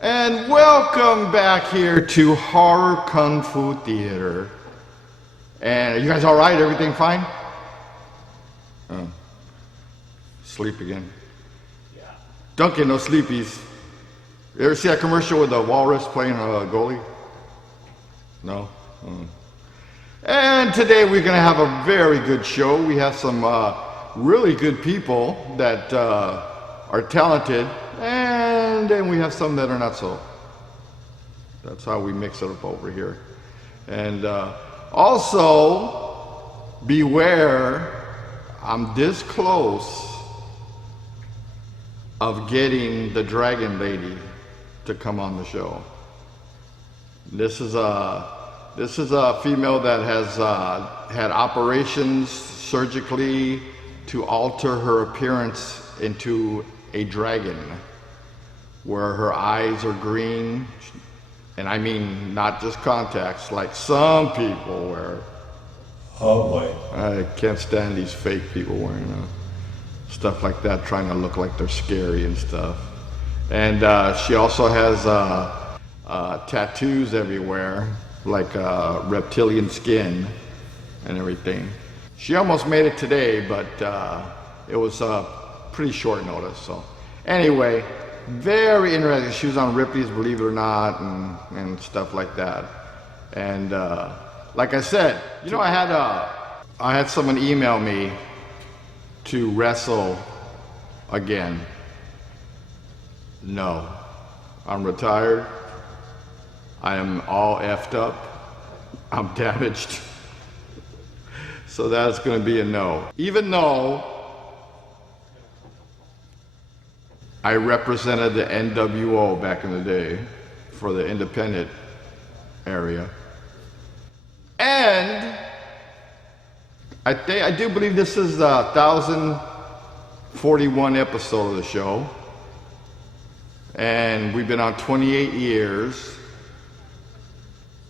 And welcome back here to Horror Kung Fu Theater. And are you guys all right? Everything fine? Oh. Sleep again. Yeah. Don't get no sleepies. You ever see that commercial with the walrus playing a goalie? No? And today we're going to have a very good show. We have some really good people that are talented, and then we have some that are not so. That's how we mix it up over here. And also, beware, I'm this close of getting the Dragon Lady to come on the show. This is a female that has had operations surgically to alter her appearance into a dragon, where her eyes are green, and I mean not just contacts like some people wear. Oh boy. I can't stand these fake people wearing stuff like that, trying to look like they're scary and stuff. And she also has tattoos everywhere, like reptilian skin and everything. She almost made it today, but it was pretty short notice. So anyway, very interesting. She was on Ripley's Believe It or Not and stuff like that. And like I said, you know, I had someone email me to wrestle again. No, I'm retired. I am all effed up. I'm damaged. So that's going to be a no. Even though I represented the NWO back in the day for the independent area. And I do believe this is the 1041 episode of the show. And we've been on 28 years.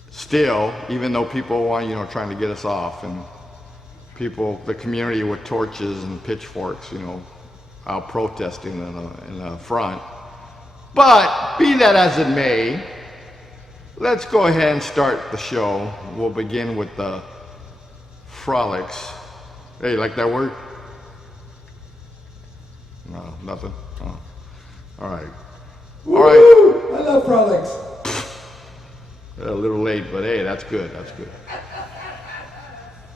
Still, even though people want, trying to get us off, and people, the community with torches and pitchforks, out protesting in the front. But be that as it may, let's go ahead and start the show. We'll begin with the frolics. Hey, you like that word? No, nothing? Oh. All right. Woo! All right. I love frolics. A little late, but hey, that's good. That's good.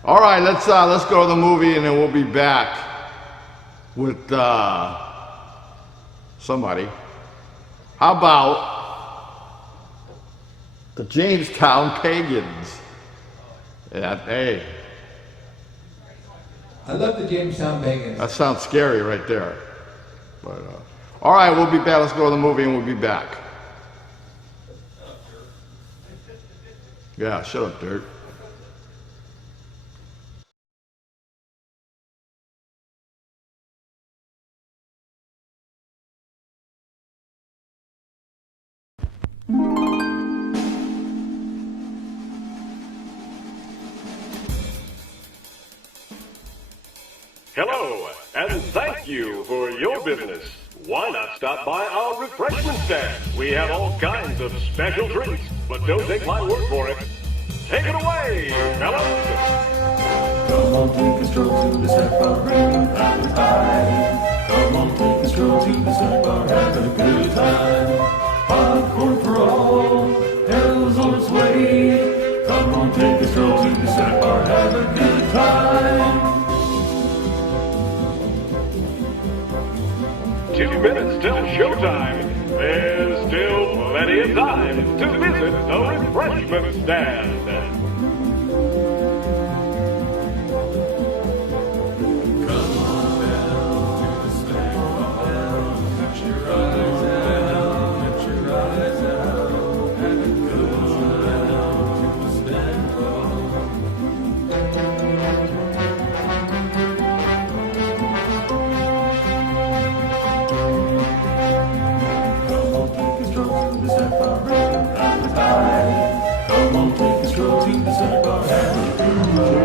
All right, let's go to the movie, and then we'll be back with somebody. How about the Jamestown Pagans? Hey. I love the Jamestown Pagans. That sounds scary right there. But all right, we'll be back. Let's go to the movie, and we'll be back. Yeah, shut up, Dirk. Hello, and thank you for your business. Why not stop by our refreshment stand? We have all kinds of special treats, but don't take my word for it. Take it away, fellas. Come on, take a stroll to the snack bar, bring a fat time. Come on, take a stroll to the snack bar, have a good time. Popcorn for all, hell's on its way. Come on, take a stroll to the snack bar, have a good time. 2 minutes till showtime. There's still plenty of time to visit the refreshment stand. Come on, take a stroll to the snack bar, have a good time.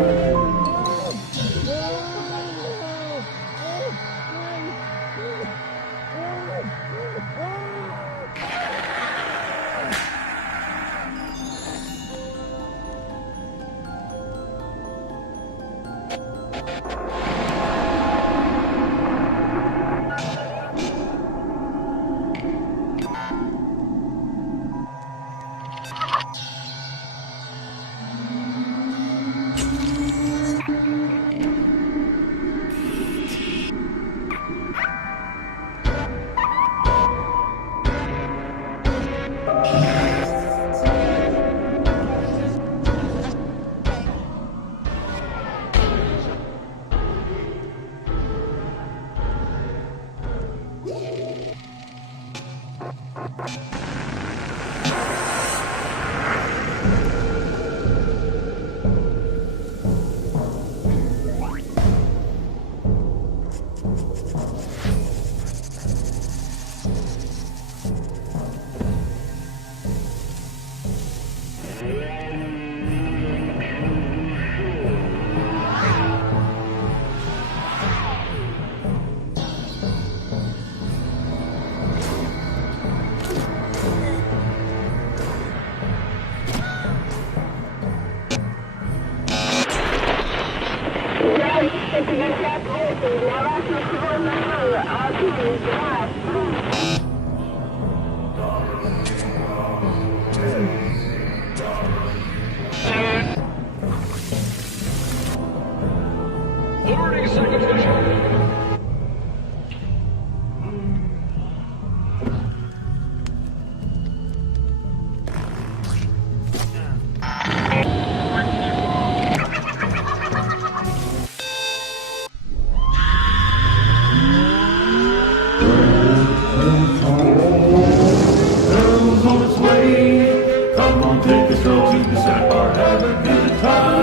Hell's on its way. Come on, take a stroll to the snack bar, have a good time.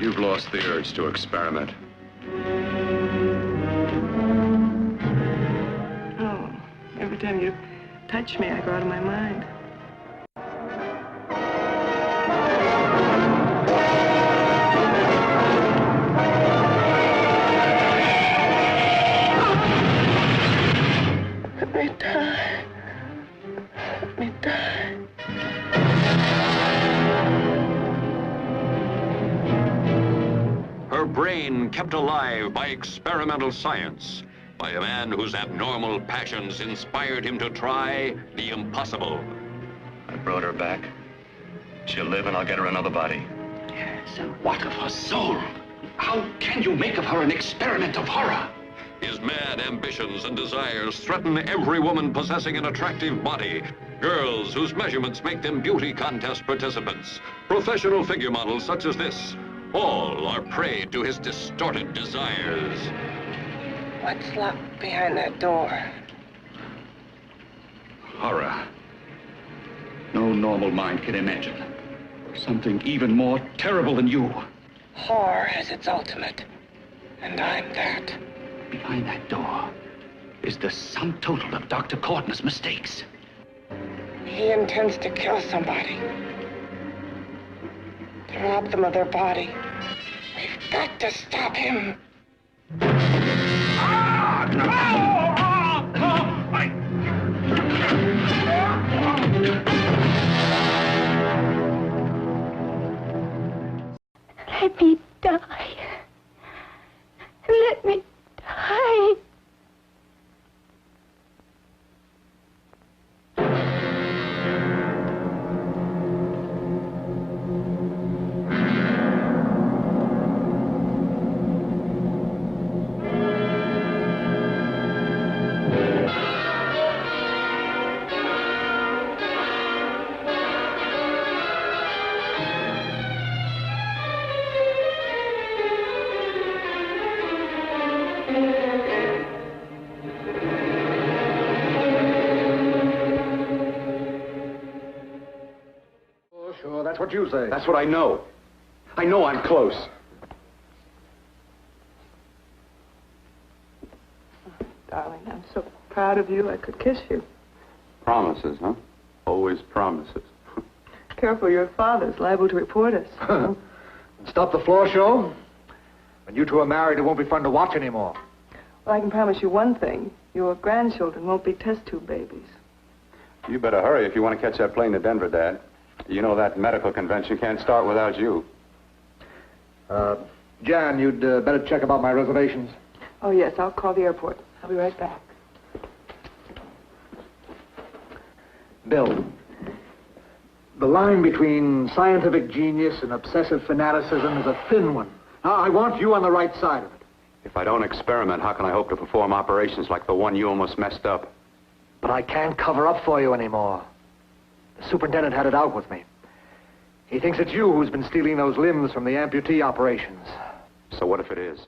You've lost the urge to experiment. Oh, every time you touch me, I go out of my mind. Let me die. Let me die. Her brain kept alive by experimental science, by a man whose abnormal passions inspired him to try the impossible. I brought her back. She'll live and I'll get her another body. So what of her soul? How can you make of her an experiment of horror? His mad ambitions and desires threaten every woman possessing an attractive body. Girls whose measurements make them beauty contest participants. Professional figure models such as this. All are prey to his distorted desires. What's locked behind that door? Horror. No normal mind can imagine. Something even more terrible than you. Horror has its ultimate, and I'm that. Behind that door is the sum total of Dr. Courtney's mistakes. He intends to kill somebody. To rob them of their body. We've got to stop him. Let me die. Let me die. Sure, that's what you say. That's what I know. I know I'm close. Darling, I'm so proud of you, I could kiss you. Promises, huh? Always promises. Careful, your father's liable to report us. Stop the floor show. When you two are married, it won't be fun to watch anymore. Well, I can promise you one thing. Your grandchildren won't be test tube babies. You better hurry if you want to catch that plane to Denver, Dad. You know that medical convention can't start without you. Jan, you'd better check about my reservations. Oh, yes, I'll call the airport. I'll be right back. Bill, the line between scientific genius and obsessive fanaticism is a thin one. I want you on the right side of it. If I don't experiment, how can I hope to perform operations like the one you almost messed up? But I can't cover up for you anymore. The superintendent had it out with me. He thinks it's you who's been stealing those limbs from the amputee operations. So what if it is?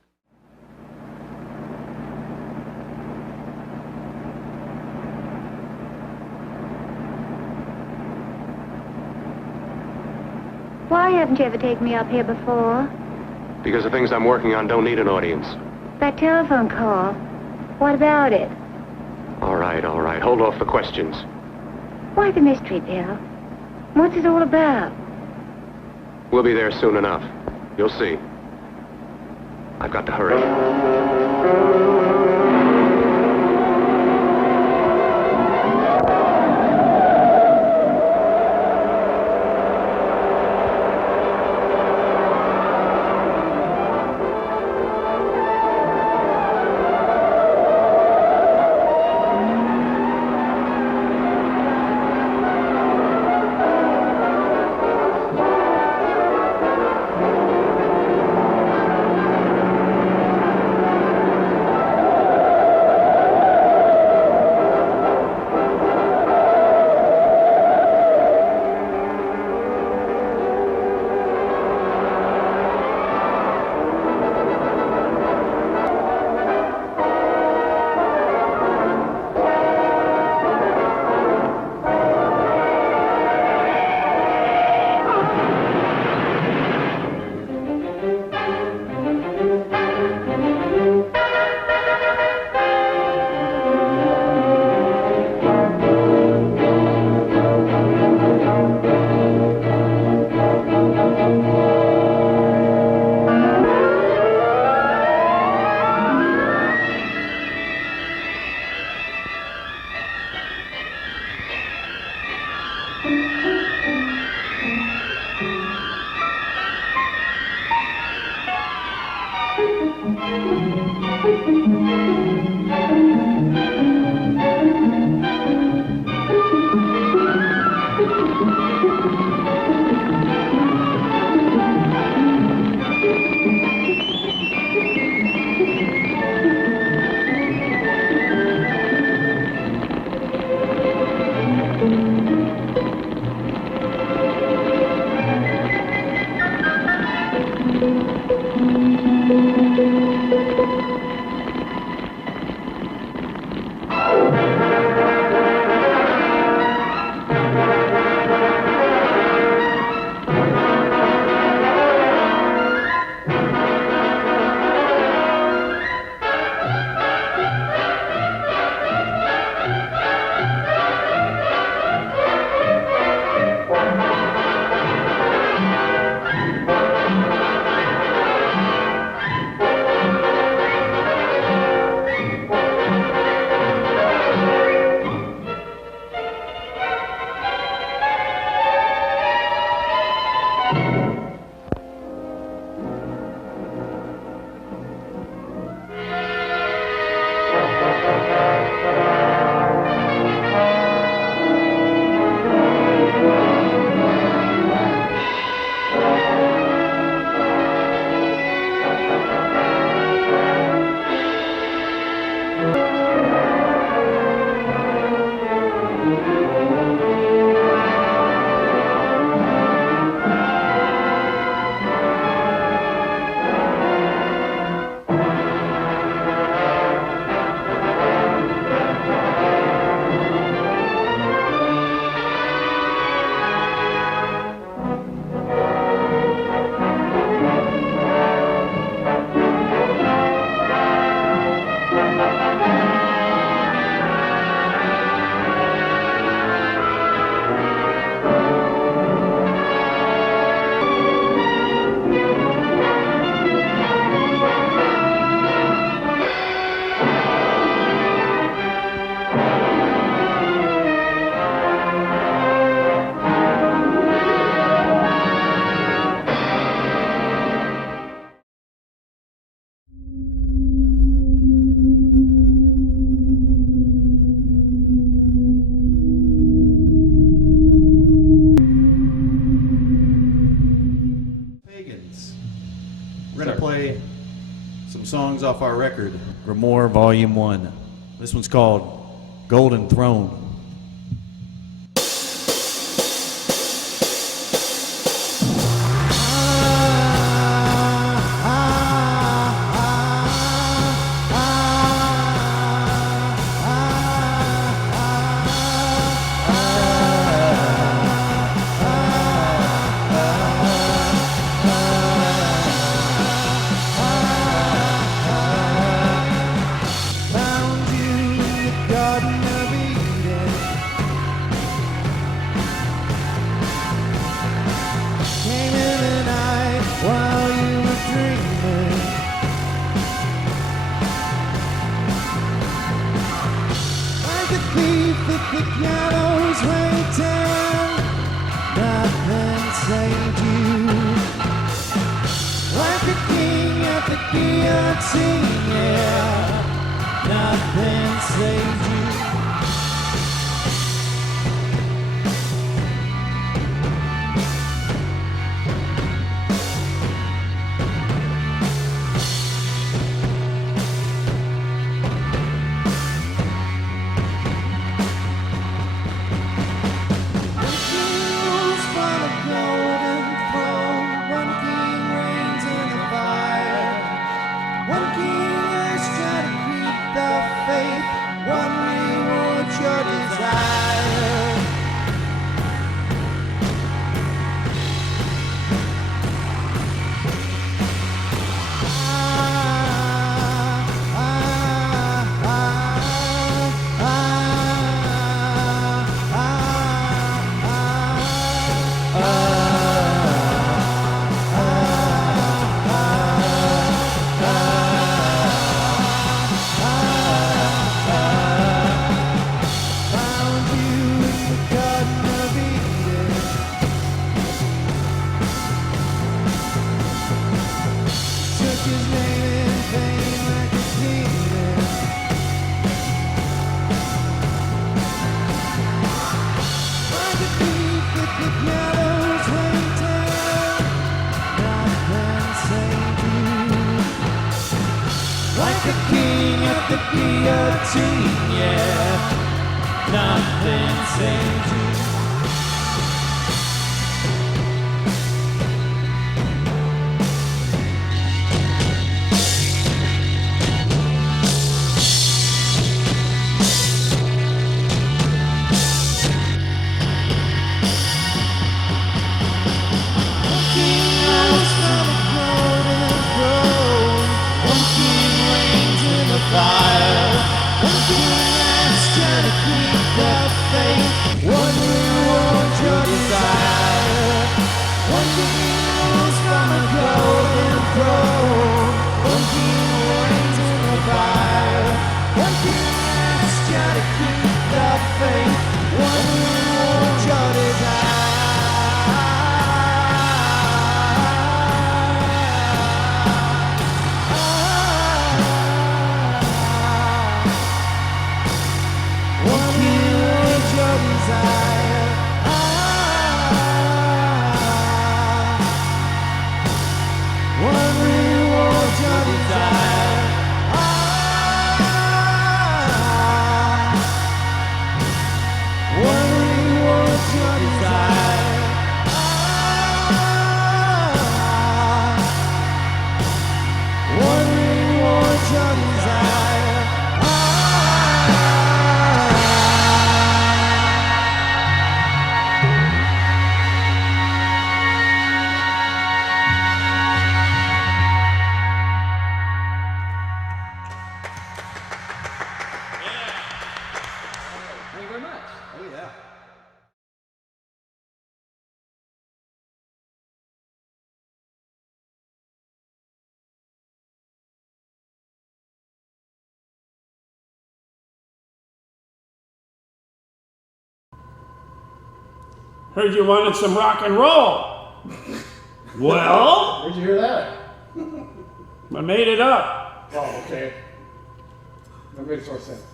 Why haven't you ever taken me up here before? Because the things I'm working on don't need an audience. That telephone call, what about it? All right. Hold off the questions. Why the mystery, Bill? What's it all about? We'll be there soon enough. You'll see. I've got to hurry. Pagans. We're going to play some songs off our record, Grimoire Volume 1. This one's called Golden Throne. saved you. Like a king at the guillotine, yeah, nothing saved you. Heard you wanted some rock and roll. Well? Where'd you hear that? I made it up. Oh, okay. That makes more sense.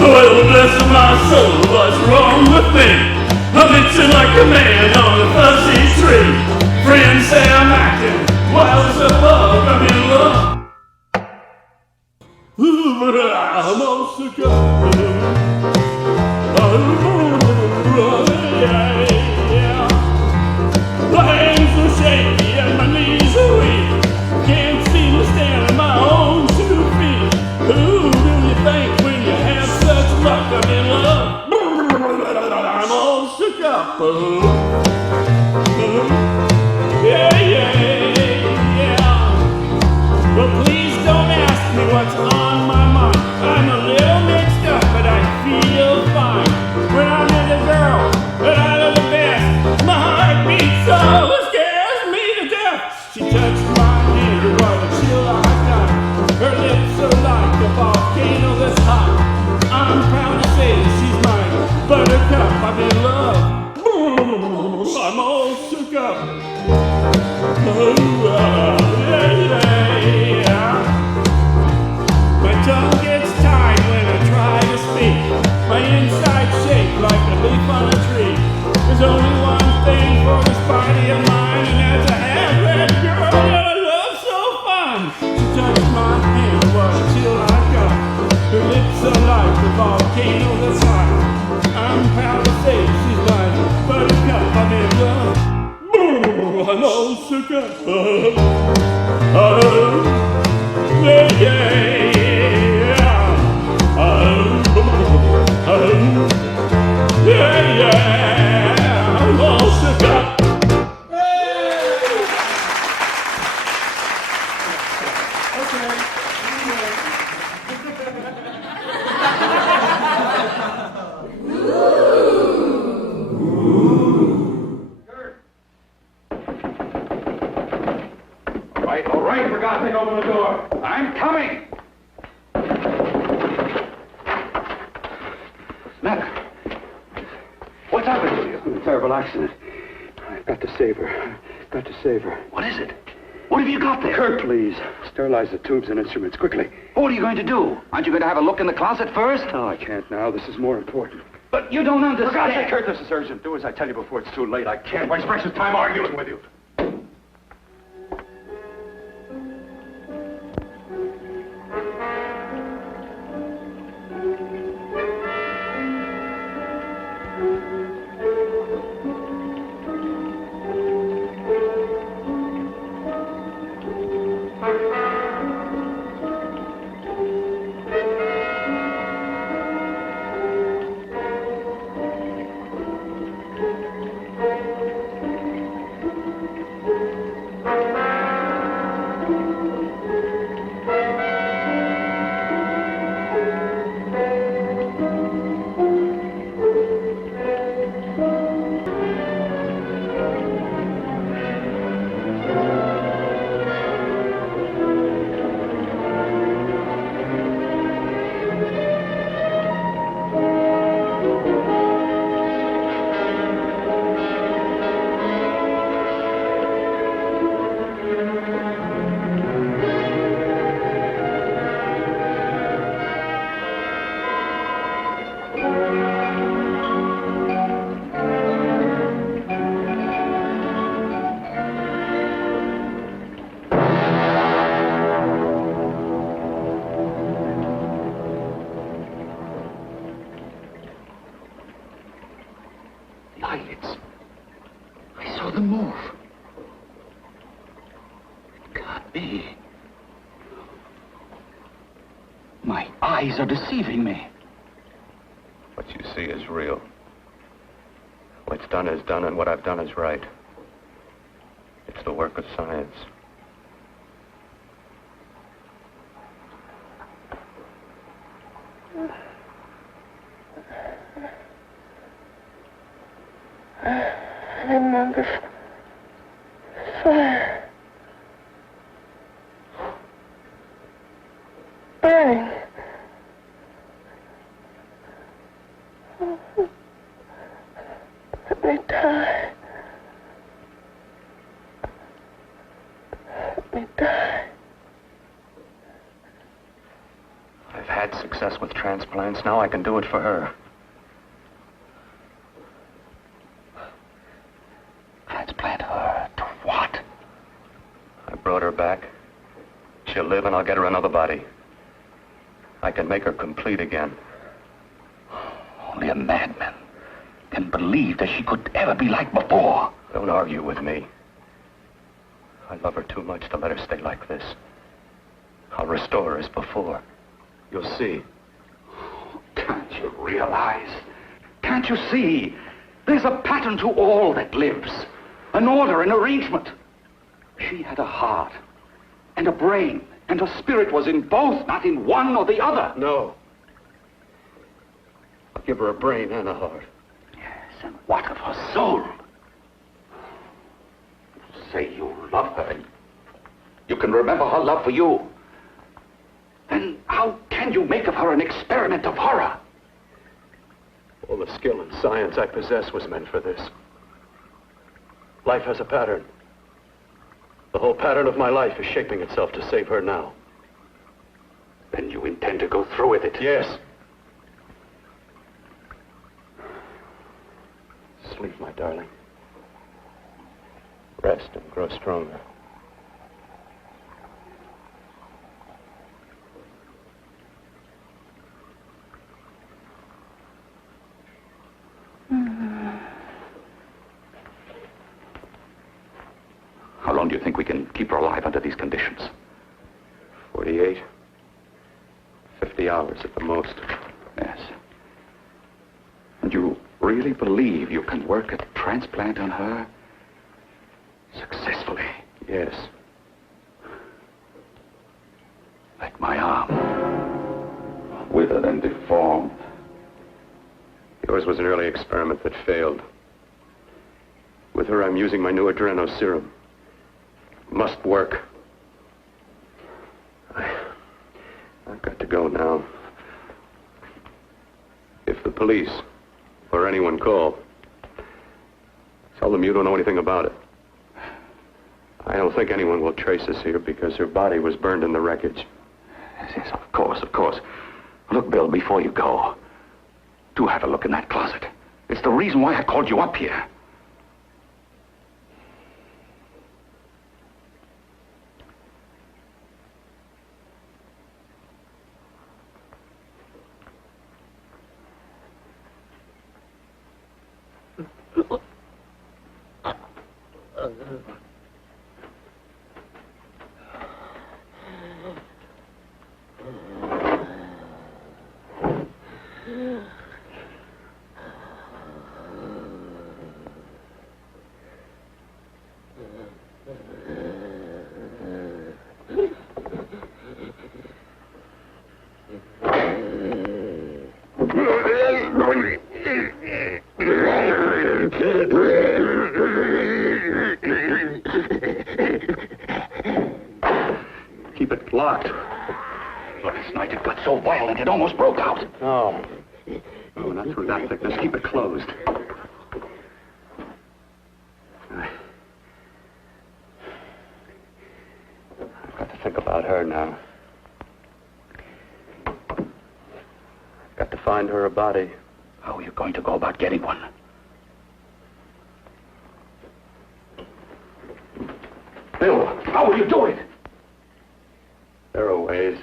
Well, bless my soul, what's wrong with me? I'm itching like a man on a fuzzy tree. Friends say I'm acting wild as a bug, I'm in love. But I'm all sick of my hands are shaky and my knees are weak. Can't seem to stand on my own 2 feet. Who do you think when you have such luck? I'm in love. I'm all shook up. Well, please don't ask me what's on my mind. I'm a little mixed up, but I feel fine. When I met a girl that I love the best, my heart beats so it scares me to death. She touched my hand, it was a chill I got. Her lips are like a volcano that's hot. I'm proud to say that she's my buttercup. I'm in love. looks like the volcano that's hot. I'm proud to say she's like buttercup. I mean, hello, sugar. Yeah, yeah, hello, sugar. All right, for God's sake, open the door. I'm coming. Mac, what's happened to you? A terrible accident. I've got to save her. Got to save her. What is it? What have you got there? Kurt, please. Sterilize the tubes and instruments, quickly. What are you going to do? Aren't you going to have a look in the closet first? No, I can't now. This is more important. But you don't understand. For God's sake, Kurt, this is urgent. Do as I tell you before it's too late. I can't waste precious time arguing with you. Are deceiving me. What you see is real. What's done is done, and what I've done is right. It's the work of science. I remember fire. Burning. Let me die. Let me die. I've had success with transplants. Now I can do it for her. Transplant her to what? I brought her back. She'll live, and I'll get her another body. I can make her complete again. Only a madman can believe that she could ever be like before. Don't argue with me. I love her too much to let her stay like this. I'll restore her as before. You'll see. Can't you realize? Can't you see? There's a pattern to all that lives. An order, an arrangement. She had a heart and a brain, and her spirit was in both, not in one or the other. No. I'll give her a brain and a heart. Yes, and what of her soul? You say you love her, and you can remember her love for you. Then how can you make of her an experiment of horror? All the skill and science I possess was meant for this. Life has a pattern. The whole pattern of my life is shaping itself to save her now. Then you intend to go through with it? Yes. Sleep, my darling. Rest and grow stronger. think we can keep her alive under these conditions? 48. 50 hours at the most. Yes. And you really believe you can work a transplant on her successfully? Yes. Like my arm. Withered and deformed. Yours was an early experiment that failed. With her, I'm using my new adreno serum. Must work. I've got to go now. If the police or anyone call, tell them you don't know anything about it. I don't think anyone will trace us here because her body was burned in the wreckage. Yes, of course, of course. Look, Bill, before you go, do have a look in that closet. It's the reason why I called you up here. Keep it locked. Last night it got so violent it almost broke out. Oh. Oh, not through that thickness. Keep it closed. I've got to think about her now. I've got to find her a body. How are you going to go about getting one? Bill, how will you do it? There are ways.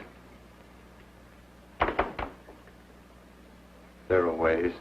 There are ways.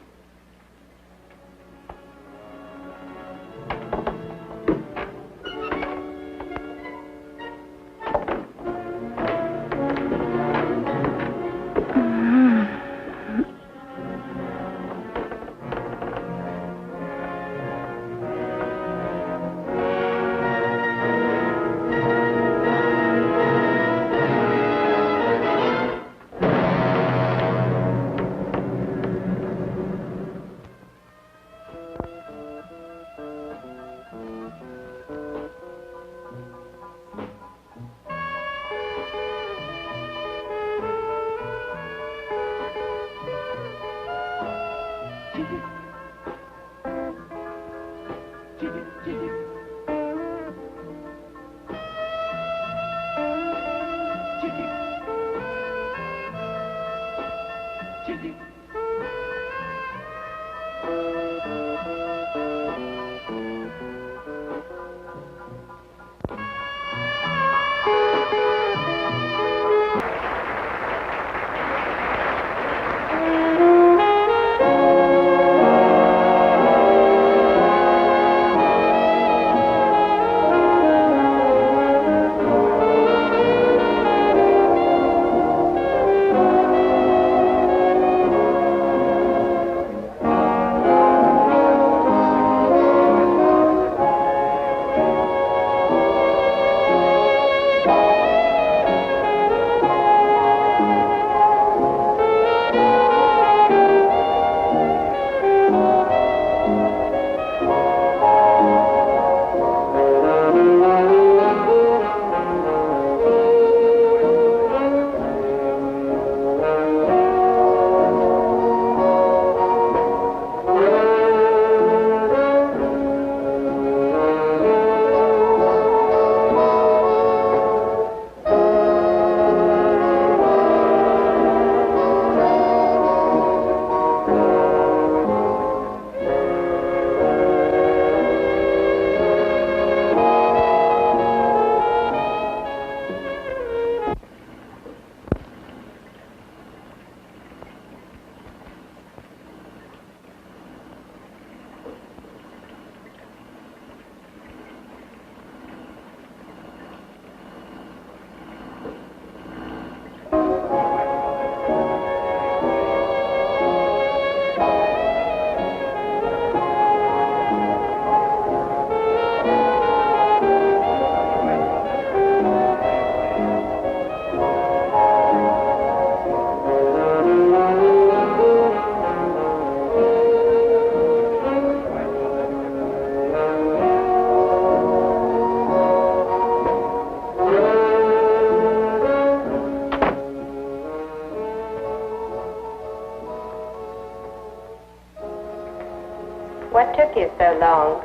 What took you so long?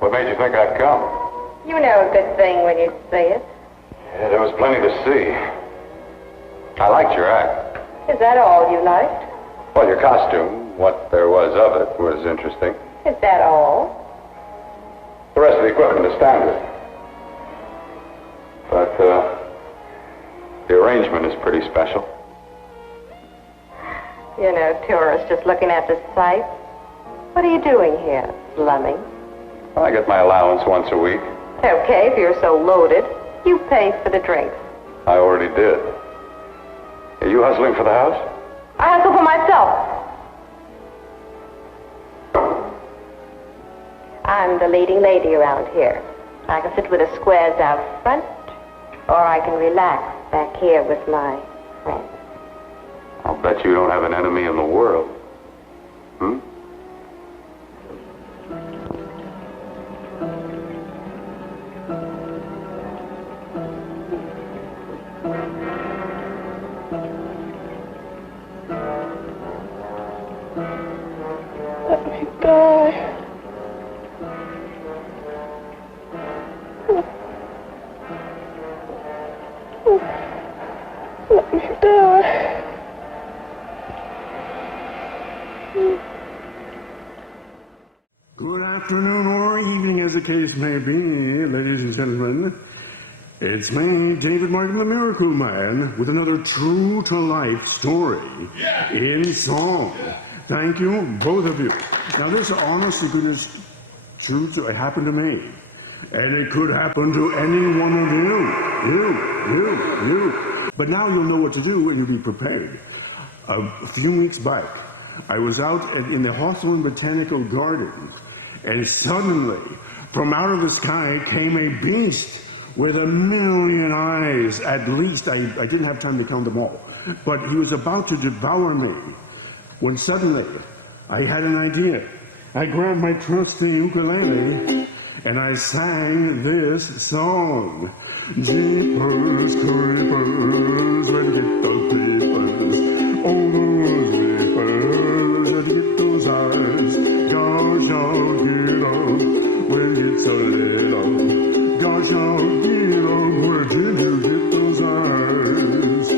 What made you think I'd come? You know a good thing when you see it. Yeah, there was plenty to see. I liked your act. Is that all you liked? Well, your costume, what there was of it, was interesting. Is that all? The rest of the equipment is standard. But, the arrangement is pretty special. You know, tourists just looking at the sights. What are you doing here, slumming? I get my allowance once a week. Okay, if you're so loaded, you pay for the drinks. I already did. Are you hustling for the house? I hustle for myself. I'm the leading lady around here. I can sit with the squares out front, or I can relax back here with my friends. I'll bet you don't have an enemy in the world. Hmm? Let me die. Let me die. Good afternoon or evening, as the case may be, ladies and gentlemen. It's me, David Markham, the Miracle Man, with another true-to-life story in song. Thank you, both of you. Now, this honest to goodness truth it happened to me. And it could happen to any one of you. But now you'll know what to do and you'll be prepared. A few weeks back, I was out in the Hawthorne Botanical Garden, and suddenly, from out of the sky came a beast with 1,000,000 eyes, at least. I didn't have time to count them all. But he was about to devour me, when suddenly, I had an idea. I grabbed my trusty ukulele, and I sang this song. Jeepers creepers, when you get those creepers, oh those creepers, when you get those eyes, gosh I'll get up when it's a little, gosh I'll get up, where did you get those eyes?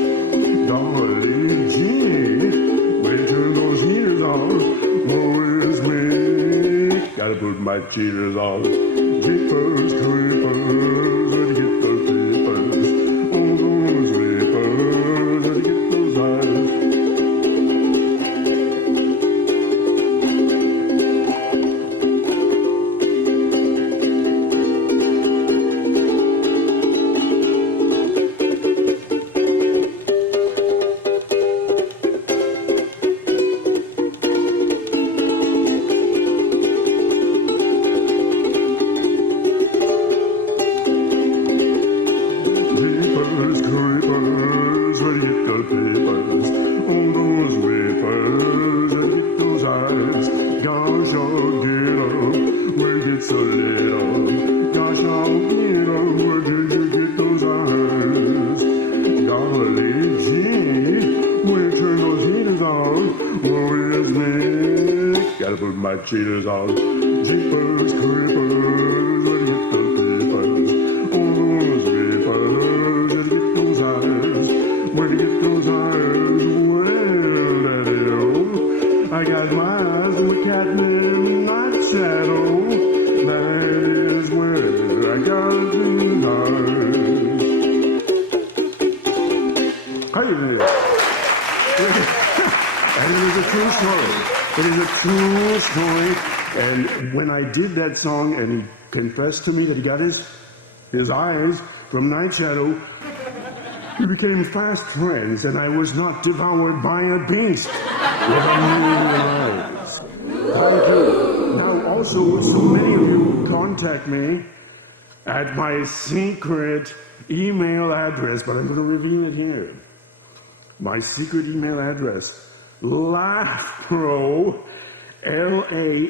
Golly gee, when you turn those heaters on, woe is me, gotta put my cheaters on. Jeepers creepers, where you get those creepers, oh those creepers, where you get those eyes? Jeepers creepers, where you get the creepers, oh those creepers, where you get those eyes, gosh I'll get up, where it gets so little, gosh I'll get up, where did you get those eyes? Golly gee, when you turn those heaters on, woe is me, gotta put my cheaters on. Jeepers creepers, where you get the creepers, oh those creepers, where you get those eyes, where you get those eyes, well daddy-o, I got my eyes on the cat in night shadow, that is where I got the eyes. Hey there. And it is a true story. It is a true story. And when I did that song and he confessed to me that he got his eyes from Night Shadow, we became fast friends and I was not devoured by a beast with 1,000,000 eyes. Thank you. Now also, so many of you contact me at my secret email address, but I'm going to reveal it here. My secret email address, LaughPro, LAFFPRO,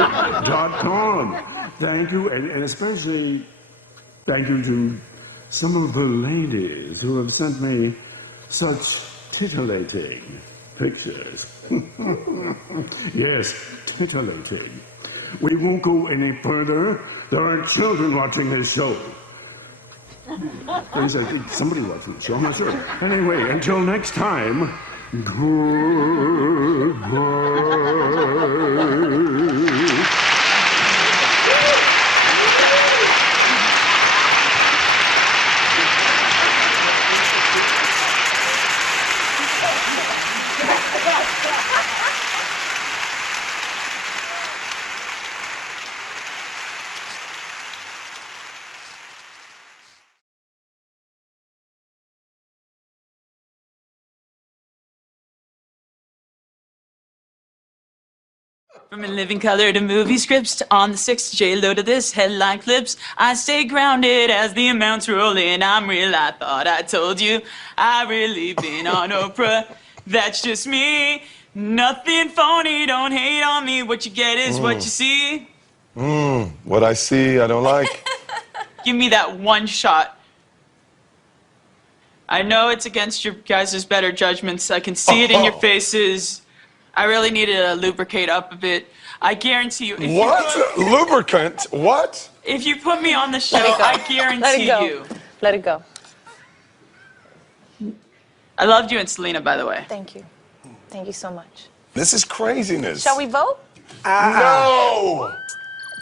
laughpro@gmail.com. Thank you, and especially Thank you to some of the ladies who have sent me such titillating pictures. Yes, titillating. We won't go any further. There are children watching this show. There's somebody watching the show, I'm not sure. Anyway, until next time, goodbye. From a living color to movie scripts to on the 6th J-Lo to this headline clips, I stay grounded as the amounts roll in. I'm real, I thought I told you. I really been on Oprah. That's just me. Nothing phony, don't hate on me. What you get is what you see. What I see, I don't like. Give me that one shot. I know it's against your guys' better judgments. I can see it in your faces. I really need to lubricate up a bit. I guarantee you. What? Lubricant? What? If you put me on the show, I guarantee you. Let it go. I loved you and Selena, by the way. Thank you. Thank you so much. This is craziness. Shall we vote? No!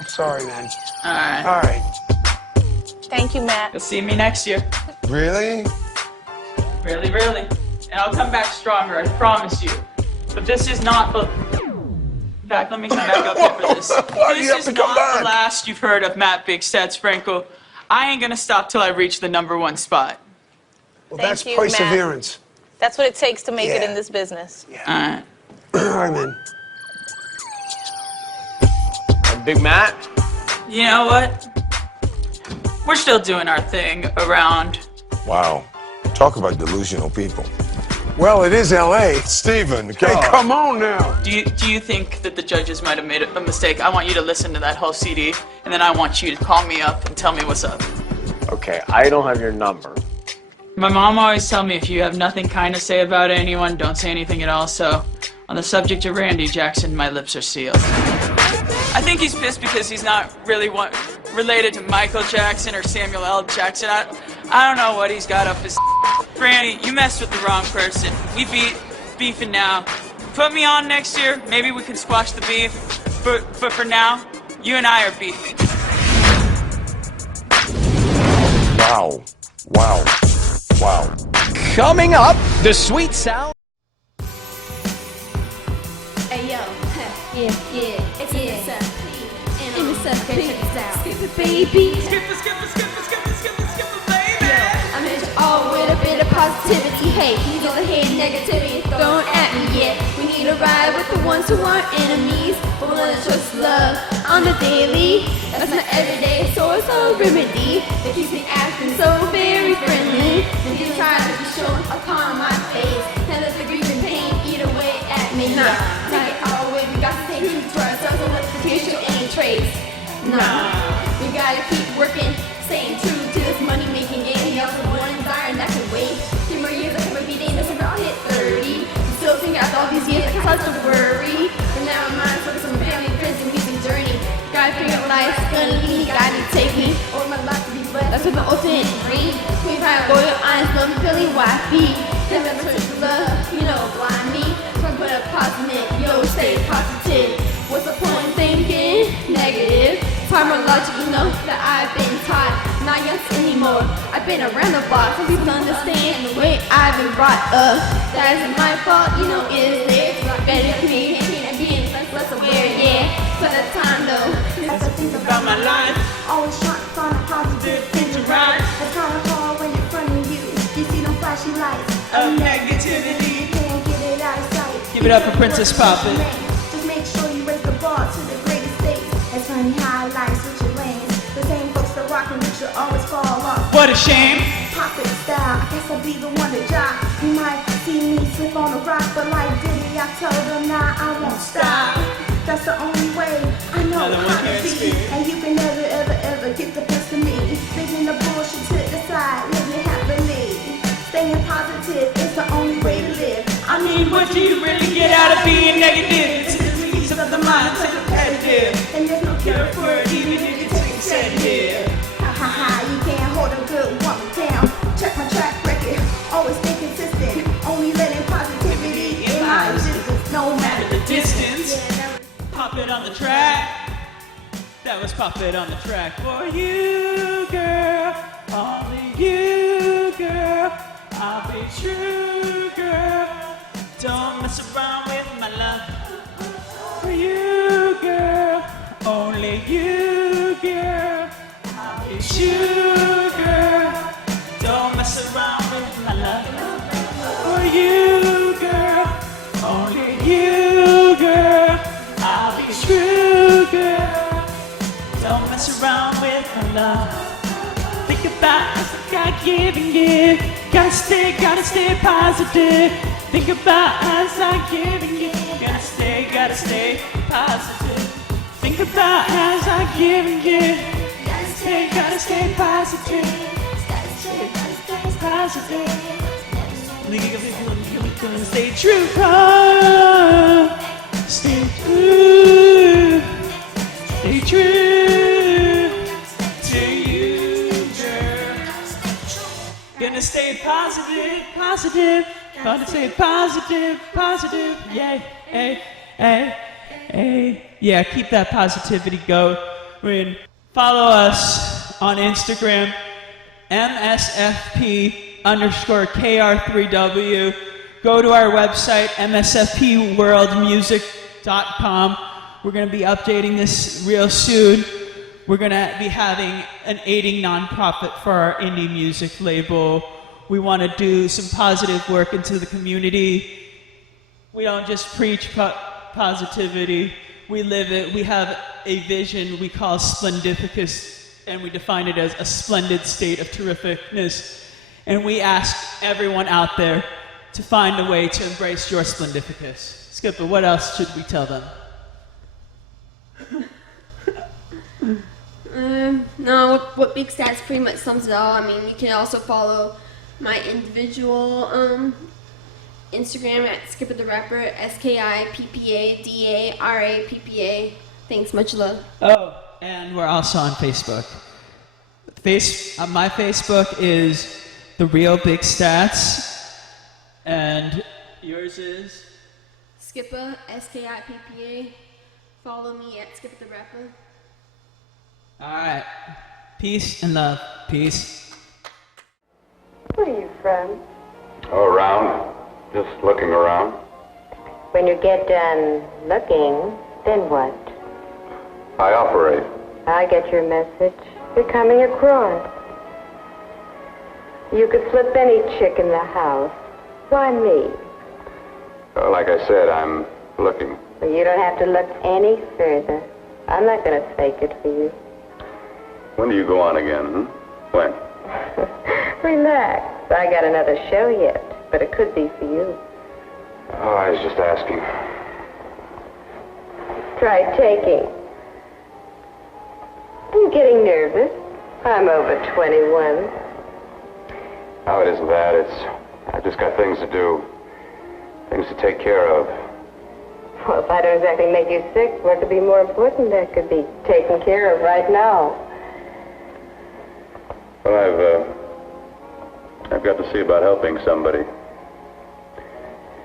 I'm sorry, man. All right. All right. Thank you, Matt. You'll see me next year. Really? Really, really. And I'll come back stronger, I promise you. But this is not the... In fact, let me come back up here for this. This is not the last you've heard of Matt Big Stats, Frankel. I ain't gonna stop till I reach the #1 spot. Well, Thank that's you, perseverance. Matt. That's what it takes to make it in this business. Alright. All right, man. Big Matt? You know what? We're still doing our thing around. Wow. Talk about delusional people. Well, it is L.A. Steven, Hey, come on now. Do you think that the judges might have made a mistake? I want you to listen to that whole CD, and then I want you to call me up and tell me what's up. Okay, I don't have your number. My mom always told me if you have nothing kind to say about anyone, don't say anything at all, so on the subject of Randy Jackson, my lips are sealed. I think he's pissed because he's not really related to Michael Jackson or Samuel L. Jackson. I don't know what he's got up his... Randy, you messed with the wrong person. We beefing now. Put me on next year, maybe we can squash the beef. But for now, you and I are beefing. Wow. Wow. Wow. Coming up, the sweet sound. Hey yo, yeah, it's in the sun, skip it, baby. Skip it, baby. Yo, I'm here to all with a bit of positivity. Hey, these all the hate negativity thrown at me. Yeah, we need to ride with the ones who aren't enemies, but one that shows love on the daily. That's my everyday source of remedy that keeps me acting so very friendly. And these tries to be shown upon my face, and let the grief and pain eat away at me. Nah, take it all away. We got to take truth to ourselves and let the future any trace. Nah, we gotta keep working, staying true to this money-making game. He also one desire and that can wait. 3 more years, I could be dating this I'll hit 30. Still think after all these years, I can start to worry. But now my mind's focused on my family, friends, and music journey. Gotta figure out life's gonna lead me, gotta take me. Or my life to be blessed, that's what my ultimate dream. We find loyal, honest, love, feeling wifey. Never search for love, you know, blind me. So I put a positive, yo, stay positive. What's the point in thinking negative? Time or logic, you know that I've been taught. Not young anymore, I've been around the block. Some people understand the way I've been brought up. That isn't my fault, you know, it is theirs. Better communicating and being less aware, yeah. So that's time though. That's the thing about my life. Always trying to find a positive thing to write. It's kind of hard when in front of you. You see them flashy lights of negativity. Can't get it out of sight. Give it up for Princess Poppin'. Just make sure you raise the bar to the greatest stakes. It's funny how life switches lanes. The same folks that rockin' with you always fall off. What a shame. Pop it style, I guess I'll be the one to drop. You might see me slip on a rock, but like Diddy, I told them nah, I won't stop. That's the only way I know how to be. And you can never, ever, ever get the best of me. Vision of negative. It's the reason of the mind, so competitive. And there's no cure for it, even if you take a sedative. Ha ha ha, you can't hold a good woman down. Check my track record, always stay consistent. Only letting positivity in my existence, no matter the distance. Pop it on the track. That was Pop It on the Track for you, girl. Only you, girl. I'll be true, girl. Don't mess around with my love. For you, girl. Only you, girl. I'll be true, girl. Don't mess around with my love. For you, girl. Only you, girl. I'll be true, girl. Don't mess around with my love. Think about us, God giving you. Gotta stay positive. Think about us, I'm giving you. Gotta stay positive. Think about us, I'm giving you. Gotta stay positive. Positive. Stay true, stay true. Stay true to you, girl. Gonna stay positive. Gonna stay positive. Yeah, yeah, keep that positivity going. Follow us on Instagram, MSFP_KR3W. Go to our website, MSFPworldmusic.com. We're going to be updating this real soon. We're going to be having an aiding nonprofit for our indie music label. We want to do some positive work into the community. We don't just preach positivity, we live it. We have a vision we call splendificus, and we define it as a splendid state of terrificness. And we ask everyone out there to find a way to embrace your splendificus. Skipper, what else should we tell them? No, what Big Stats pretty much sums it all. I mean, you can also follow my individual Instagram at Skipper the Rapper, SKIPPADARAPPA. Thanks, much love. Oh, and we're also on Facebook. My Facebook is The Real Big Stats, and yours is? Skipper, SKIPPA. Follow me at Skipper the Rapper. Alright. Peace and love. Peace. Where are you from? Oh, around. Just looking around. When you get done looking, then what? I operate. I get your message. You're coming across. You could flip any chick in the house. Why me? Well, like I said, I'm looking. Well, you don't have to look any further. I'm not going to fake it for you. When do you go on again, When? Relax. I got another show yet, but it could be for you. Oh, I was just asking. Try taking. Are you getting nervous? I'm over 21. No, it isn't that. I've just got things to do. Things to take care of. Well, if I don't exactly make you sick, what could be more important that could be taken care of right now? Well, I've got to see about helping somebody.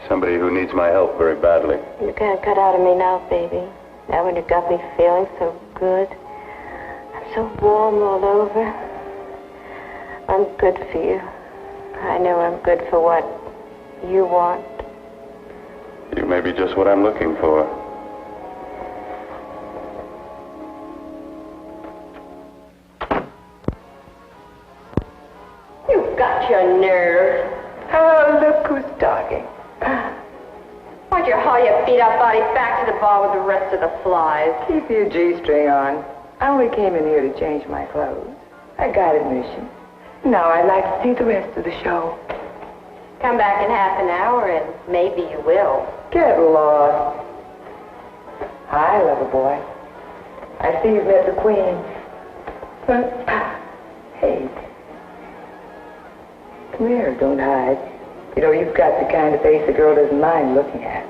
Somebody who needs my help very badly. You can't cut out of me now, baby. Now when you got me feeling so good. I'm so warm all over. I'm good for you. I know I'm good for what you want. You may be just what I'm looking for. You've got your nerve. Oh, look who's talking. Why'd you haul your beat-up body back to the bar with the rest of the flies? Keep your G-string on. I only came in here to change my clothes. I got admission. Now I'd like to see the rest of the show. Come back in half an hour and maybe you will. Get lost. Hi, lover boy. I see you've met the queen. Hey. Come here, don't hide. You know, you've got the kind of face a girl doesn't mind looking at.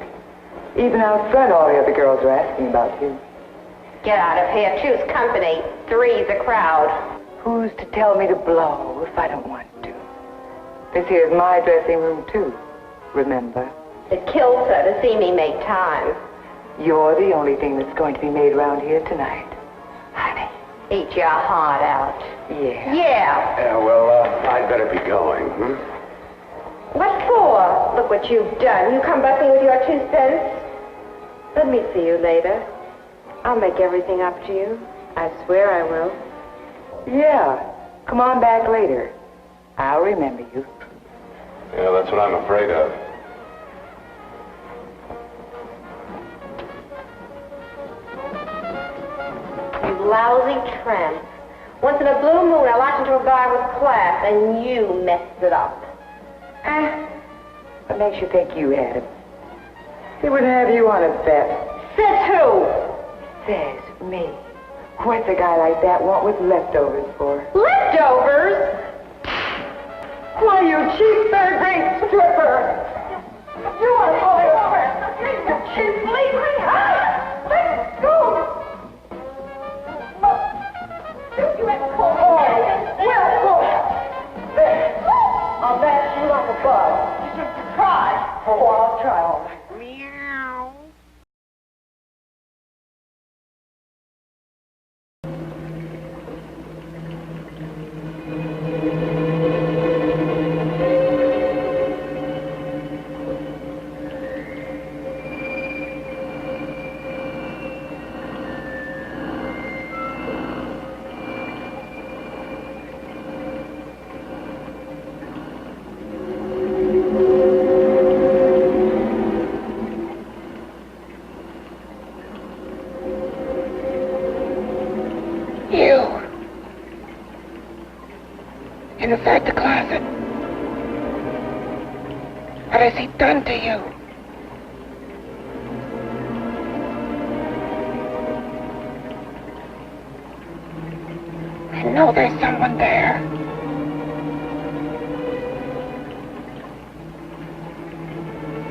Even out front, all the other girls are asking about you. Get out of here. Choose company. Three's a crowd. Who's to tell me to blow if I don't want to? This here's my dressing room, too. Remember? It kills her to see me make time. You're the only thing that's going to be made around here tonight. Honey. Eat your heart out. Yeah. Yeah. Yeah, well, I'd better be going, What for? Look what you've done. You come busting with your 2 cents. Let me see you later. I'll make everything up to you. I swear I will. Yeah. Come on back later. I'll remember you. Yeah, that's what I'm afraid of. You lousy tramp. Once in a blue moon, I locked into a bar with class, and you messed it up. What makes you think you had him? He wouldn't have you on a bet. Says who? Says me. What's a guy like that want with leftovers for? Leftovers? Why, you cheap third-rate stripper! You want to pull me over? You cheap bleeding! Let's go! You have to pull me. There. I'll bash you like a bug. You should try. Oh, I'll try all right. Meow. Inside the closet. What has he done to you? I know there's someone there.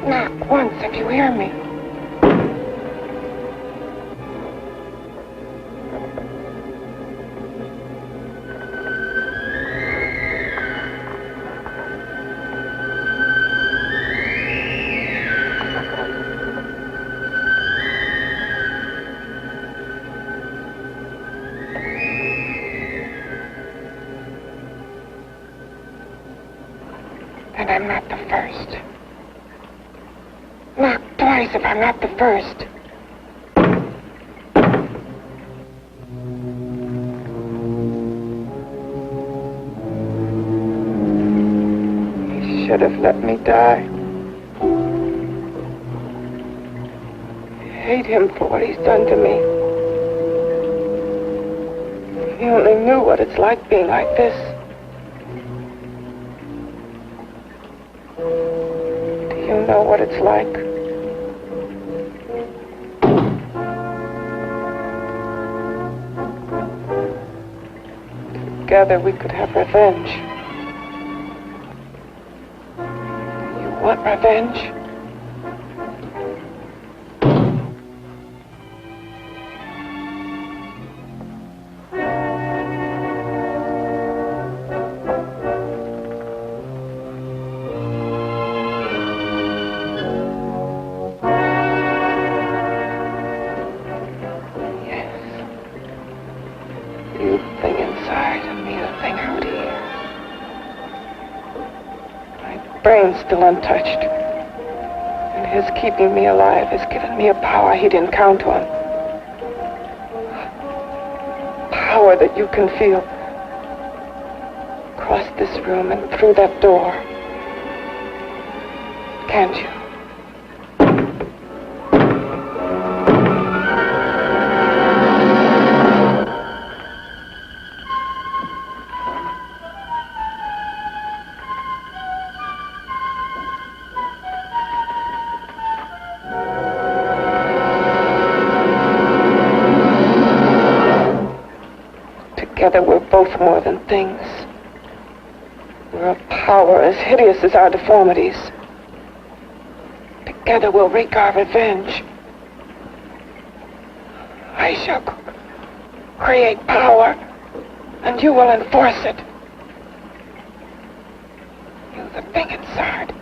Knock once if you hear me. And I'm not the first. Knock twice if I'm not the first. He should have let me die. I hate him for what he's done to me. If he only knew what it's like being like this. You know what it's like. Together we could have revenge. You want revenge? Brain's still untouched. And his keeping me alive has given me a power he didn't count on. Power that you can feel. Across this room and through that door. Can't you? Together we're both more than things. We're a power as hideous as our deformities. Together we'll wreak our revenge. I shall create power, and you will enforce it. You, the thing inside.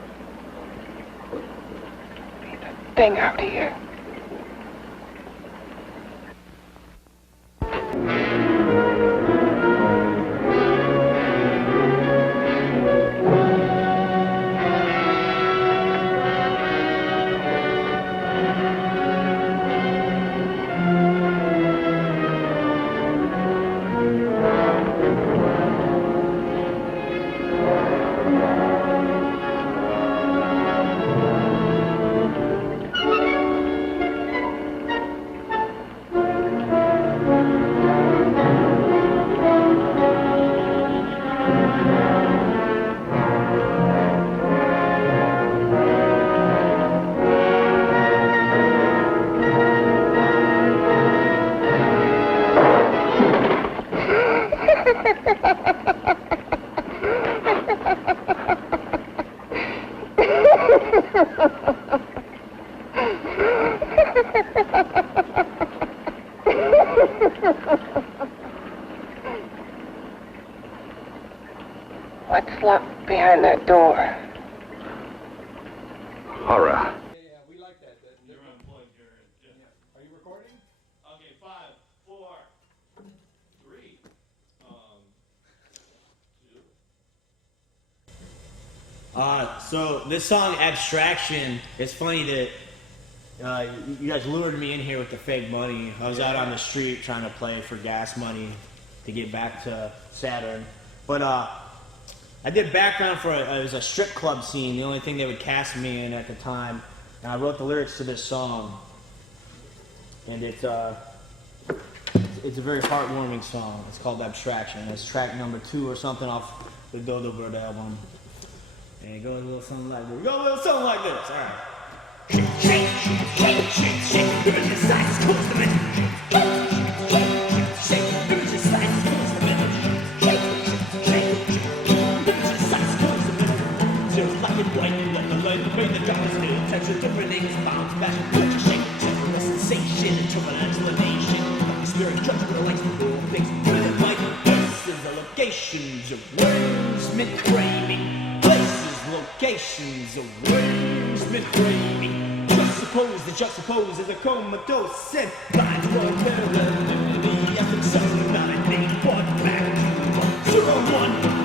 Be the thing out here. What's locked behind that door? Horror. So this song, Abstraction, it's funny that you guys lured me in here with the fake money. I was out on the street trying to play for gas money to get back to Saturn. But I did background for it was a strip club scene, the only thing they would cast me in at the time. And I wrote the lyrics to this song. And it's a very heartwarming song. It's called Abstraction. It's track number 2 or something off the Dodo Bird album. And it goes a little something like this. It goes a little something like this. All right. Shake, shake, shake, shake, shake. Look at your size, close the minute. Shake, shake, look at your size, close the minute. Shake, shake, look at your size, close the minute. Just like it white, you let the light make the drama still. Texture, different things, bounce back. Look at shake, shake, the sensation, turbulence, elevation. Like the spirit, judge, what likes to do things. With it like this is the locations of wordsmith framing. Locations of wordsmith framing. Juxtapose is a comatose and blind for parallelity. I think so, not a name, but back to 01.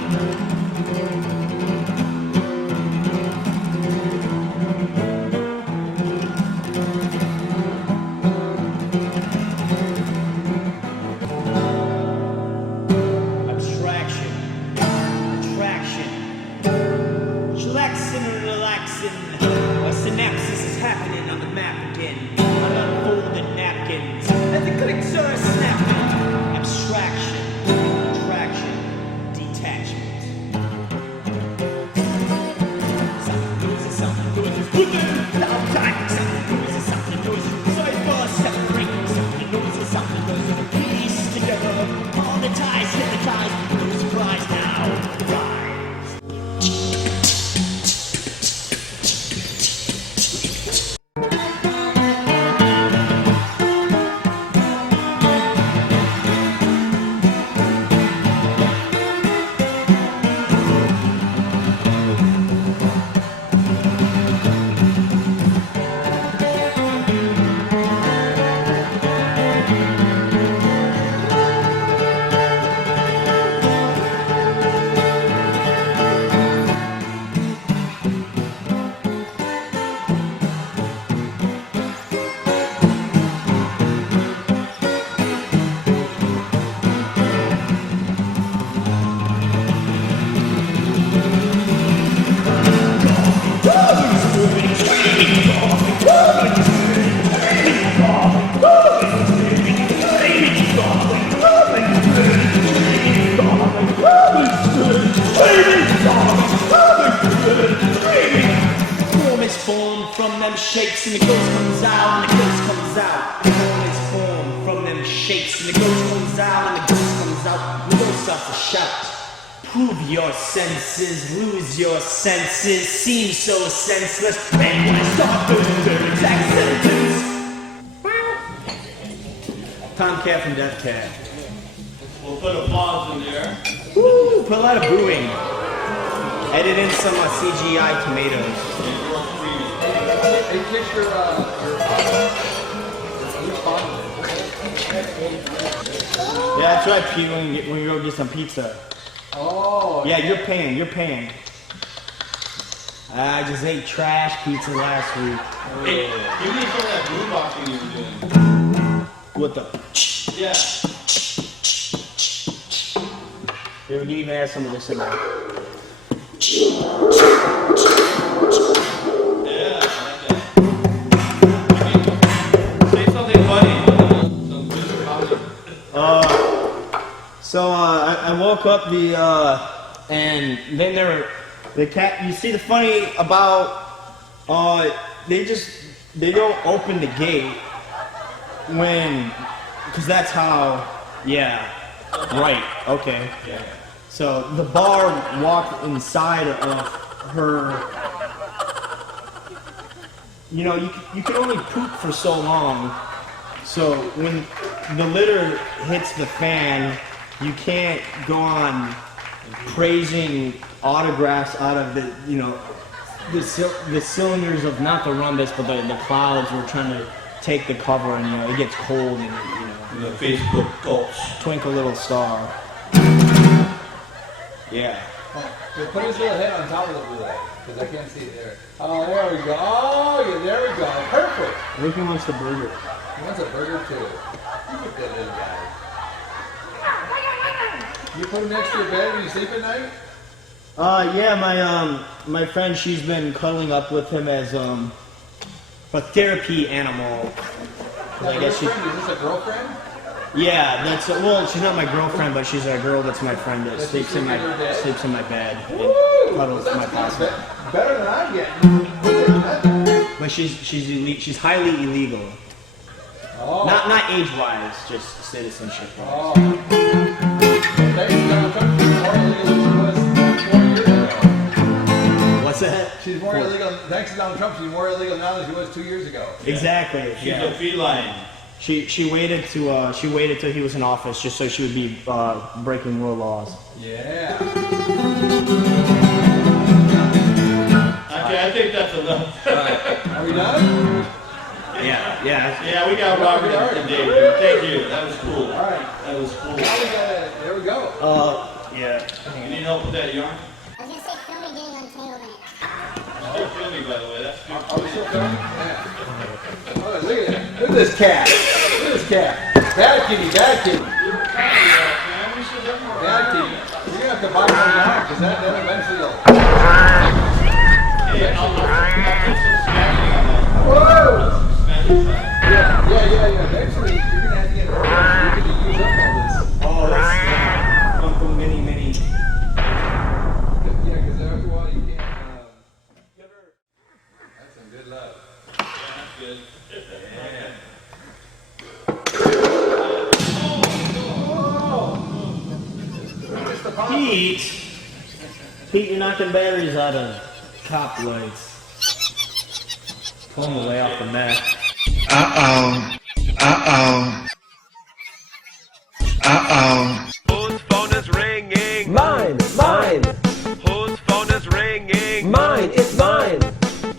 Shakes and the ghost comes out, and the ghost comes out. The form is formed from them shakes, and the ghost comes out, and the ghost comes out. And the ghost starts to shout. Prove your senses, lose your senses, seem so senseless. And when I stop their exact sentence. Tomcat from Death Cat. We'll put applause in there. Woo! Put a lot of booing. Edit in some CGI tomatoes. Hey, kiss your Yeah, that's right, Pete, when we go get some pizza. Oh. Yeah, you're paying. I just ate trash pizza last week. Hey, give me some of that blue boxing you were doing. What the? Yeah. Here, we can even add some of this in there. Yeah, I like that. Say something funny. Some good comedy. So I woke up and then the cat. You see the funny about they don't open the gate because that's how. Yeah. Right. Okay. Yeah. So the bar walked inside of her. You know, you can only poop for so long. So when the litter hits the fan, you can't go on praising autographs out of the, you know, the cylinders of not the rumbus, but the clouds. We're trying to take the cover, and you know it gets cold, and you know. The Facebook gulps. Twinkle little star. Yeah. Oh, put his little head on top of the blue light, because I can't see it there. Oh, there we go. Oh, yeah, there we go. Perfect. I think he wants the burger. He wants a burger too. Look at that little guy. You put him next to your bed when you sleep at night? Yeah, my friend, she's been cuddling up with him as a therapy animal. I guess she. Is this a girlfriend? Yeah, that's well. She's not my girlfriend, but she's a girl that's my friend that sleeps in my bed and cuddles my pocket. Better than I get. But she's elite. She's highly illegal. Oh. Not age-wise, just citizenship. Oh. What's that? She's more illegal. Thanks to Donald Trump, she's more illegal now than she was 2 years ago. Exactly. She's a feline. She waited till he was in office just so she would be breaking more laws. Yeah. Okay, I think that's enough. Are we done? Yeah. Yeah, we got Robert and David. Thank you. That was cool. All right. That was cool. Now we got there we go. Yeah. You need help with that yarn? I was gonna say film me getting untangled in it. Still filming, by the way. That's good. Are we still filming? Yeah. Oh, look at that. Look at this cat. Look at this cat. Bad kitty. Bad kitty. Bad kitty. You're gonna have to buy one now, because that eventually will. Hey, I'll put some smashing on that. Whoa! Smashing. Yeah. Eventually, you're gonna have to get her. You're gonna use up all this. Oh, that's Uncle Mini. Yeah, because after a while you can't. That's some good love. That's good. Pete, you're knocking batteries out of top lights. Pull them away off the mat. Whose phone is ringing? Mine. Whose phone is ringing? Mine, it's mine.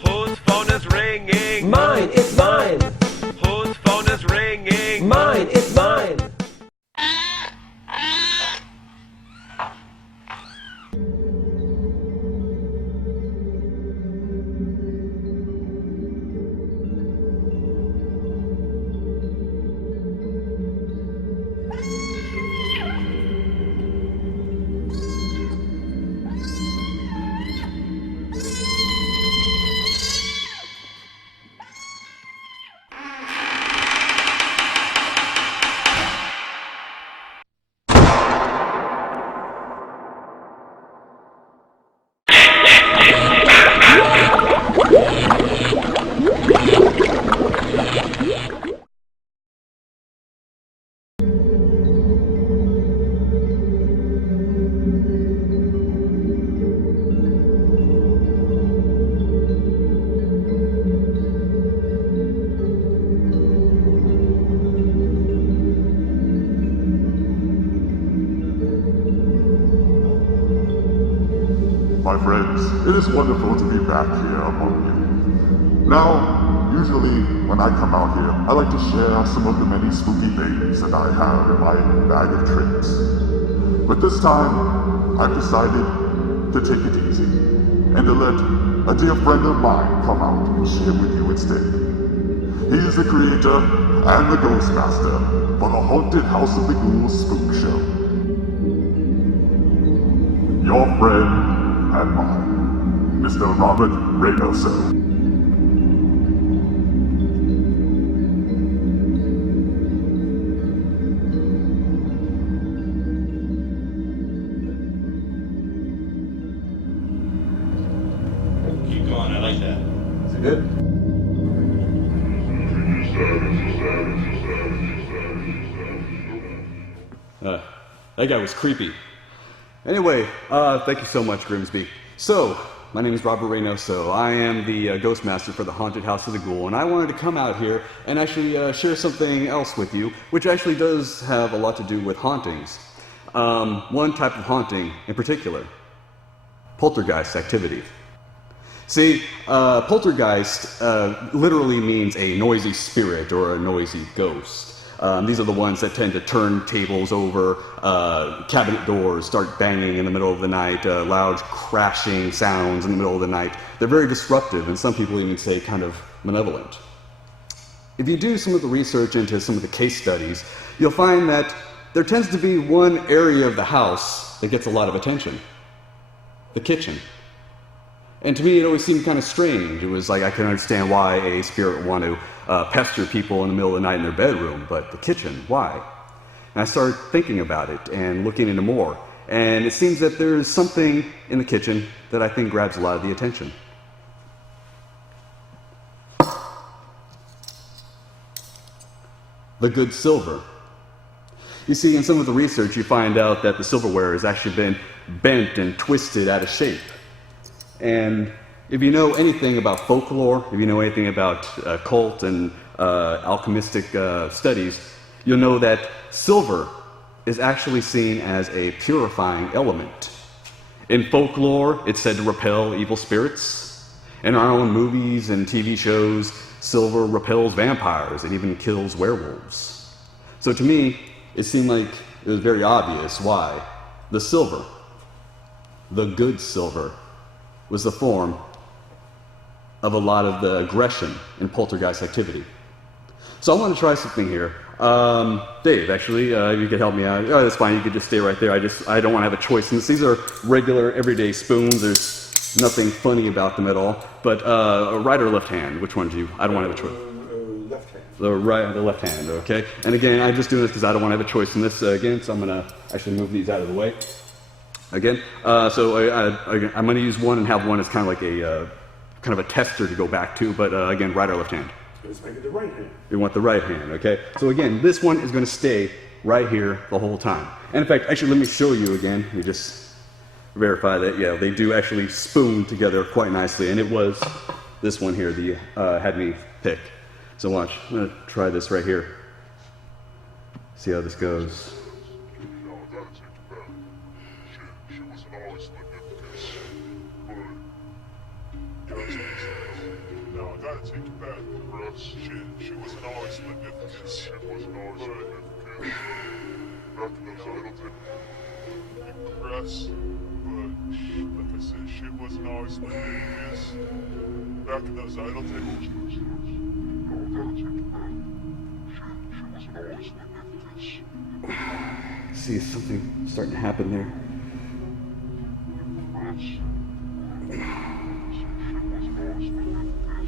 Whose phone is ringing? Mine, it's mine. Whose phone is ringing? Mine, it's mine. My friends, it is wonderful to be back here among you. Now, usually when I come out here, I like to share some of the many spooky things that I have in my bag of tricks. But this time, I've decided to take it easy and to let a dear friend of mine come out and share with you instead. He is the creator and the ghost master for the Haunted House of the Ghouls Spook Show. Your friend and mine, Mr. Robert Reynoso. Keep going, I like that. Is it good? That guy was creepy. Anyway, thank you so much, Grimsby. So, my name is Robert Reynoso. I am the Ghost Master for the Haunted House of the Ghoul, and I wanted to come out here and actually share something else with you, which actually does have a lot to do with hauntings. One type of haunting in particular, poltergeist activity. See, poltergeist literally means a noisy spirit or a noisy ghost. These are the ones that tend to turn tables over, cabinet doors start banging in the middle of the night, loud crashing sounds in the middle of the night. They're very disruptive, and some people even say kind of malevolent. If you do some of the research into some of the case studies, you'll find that there tends to be one area of the house that gets a lot of attention: the kitchen. And to me, it always seemed kind of strange. It was like I can understand why a spirit would want to pester people in the middle of the night in their bedroom, but the kitchen, why? And I started thinking about it and looking into more. And it seems that there's something in the kitchen that I think grabs a lot of the attention. The good silver. You see, in some of the research, you find out that the silverware has actually been bent and twisted out of shape. And if you know anything about folklore, if you know anything about cult and alchemistic studies, you'll know that silver is actually seen as a purifying element. In folklore, it's said to repel evil spirits. In our own movies and TV shows, silver repels vampires and even kills werewolves. So to me, it seemed like it was very obvious why the silver, the good silver, was the form of a lot of the aggression in poltergeist activity. So I want to try something here. Dave, actually, you could help me out. Oh, that's fine, you could just stay right there. I don't want to have a choice in this. These are regular, everyday spoons. There's nothing funny about them at all. But right or left hand, which one do you? I don't want to have a choice. Left hand. The left hand, okay? And again, I'm just doing this because I don't want to have a choice in this again, so I'm going to actually move these out of the way. Again, so I'm going to use one and have one as kind of like a kind of a tester to go back to, but again, right or left hand? Let's make it the right hand. We want the right hand, okay? So again, this one is going to stay right here the whole time. And in fact, actually, let me show you again. Let me just verify that, yeah, they do actually spoon together quite nicely, and it was this one here that you had me pick. So watch, I'm going to try this right here. See how this goes. Back in those idle tables. See something starting to happen there.